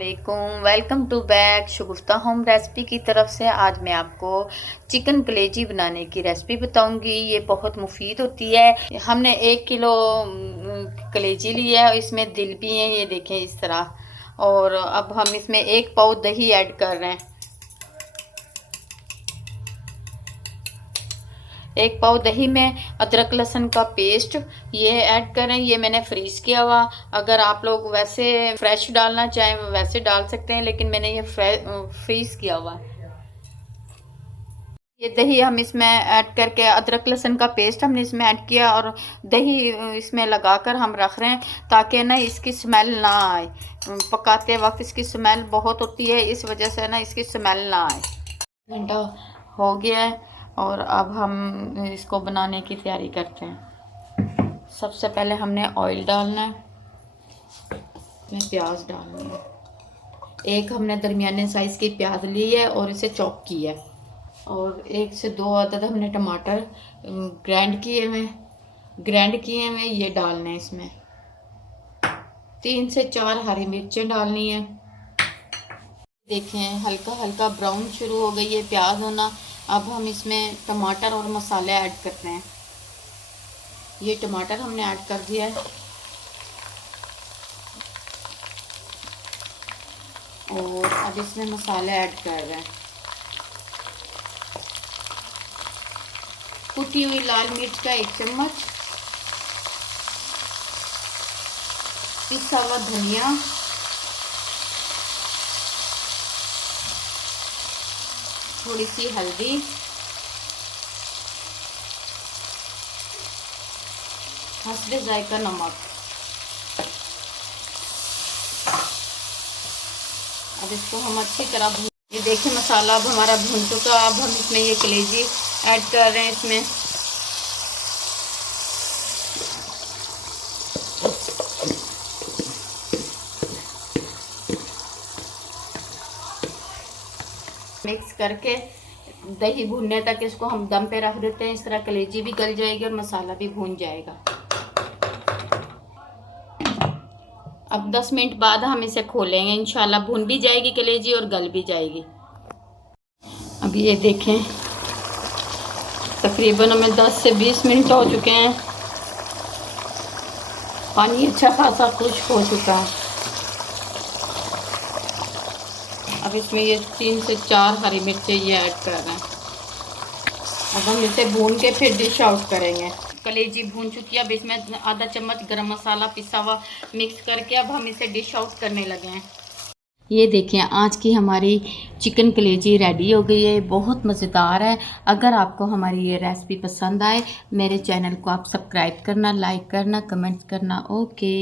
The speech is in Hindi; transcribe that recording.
वालेकुम, welcome to back Shagufta home recipe की तरफ से। आज मैं आपको चिकन कलेजी बनाने की रेसिपी बताऊंगी। ये बहुत मुफीद होती है। हमने 1 किलो कलेजी लिया है, इसमें दिल भी हैं, ये देखें इस तरह। और अब हम इसमें 1 पाव दही ऐड कर रहे हैं। 1 पाव दही में अदरक लहसुन का पेस्ट ये ऐड करें। ये मैंने फ्रीज किया हुआ। अगर आप लोग वैसे फ्रेश डालना चाहें वैसे डाल सकते हैं, लेकिन मैंने ये फ्रीज किया हुआ है। ये दही हम इसमें ऐड करके, अदरक लहसुन का पेस्ट हमने इसमें ऐड किया और दही इसमें लगाकर हम रख रहे हैं, ताकि ना इसकी स्मेल ना आए। पकाते वक्त इसकी स्मेल बहुत होती है, इस वजह से ना इसकी स्मेल ना आए। घंटा हो गया है और अब हम इसको बनाने की तैयारी करते हैं। सबसे पहले हमने ऑयल डालना है, इसमें प्याज डालनी है। एक हमने दरमियाने साइज़ की प्याज ली है और इसे चॉप किया है। और 1 से 2 अदद हमने टमाटर ग्राइंड किए हुए ये डालने हैं इसमें। 3 से 4 हरी मिर्चें डालनी है। देखें हल्का हल्का ब्राउन शुरू हो गई है प्याज होना। अब हम इसमें टमाटर और मसाले ऐड करते हैं। ये टमाटर हमने ऐड कर दिया है और अब इसमें मसाले ऐड कर रहे हैं। कुटी हुई लाल मिर्च का 1 चम्मच, पिसा हुआ धनिया, थोड़ी सी हल्दी, हस्बे जायका नमक। अब इसको हम अच्छी तरह भून, ये देखिए मसाला अब हमारा भून चुका। अब हम इसमें ये कलेजी ऐड कर रहे हैं। इसमें मिक्स करके दही भूनने तक इसको हम दम पे रख देते हैं। इस तरह कलेजी भी गल जाएगी और मसाला भी भून जाएगा। अब 10 मिनट बाद हम इसे खोलेंगे, इंशाल्लाह भून भी जाएगी कलेजी और गल भी जाएगी। अब ये देखें तकरीबन हमें 10 से 20 मिनट हो चुके हैं। पानी अच्छा खासा खुश्क हो चुका है। अब इसमें ये 3 से 4 हरी मिर्चें ये ऐड कर रहे हैं। अब हम इसे भून के फिर डिश आउट करेंगे। कलेजी भून चुकी है। अब इसमें आधा चम्मच गरम मसाला पिसा हुआ मिक्स करके अब हम इसे डिश आउट करने लगे हैं। ये देखें आज की हमारी चिकन कलेजी रेडी हो गई है। बहुत मज़ेदार है। अगर आपको हमारी ये रेसिपी पसंद आए, मेरे चैनल को आप सब्सक्राइब करना, लाइक करना, कमेंट्स करना। ओके।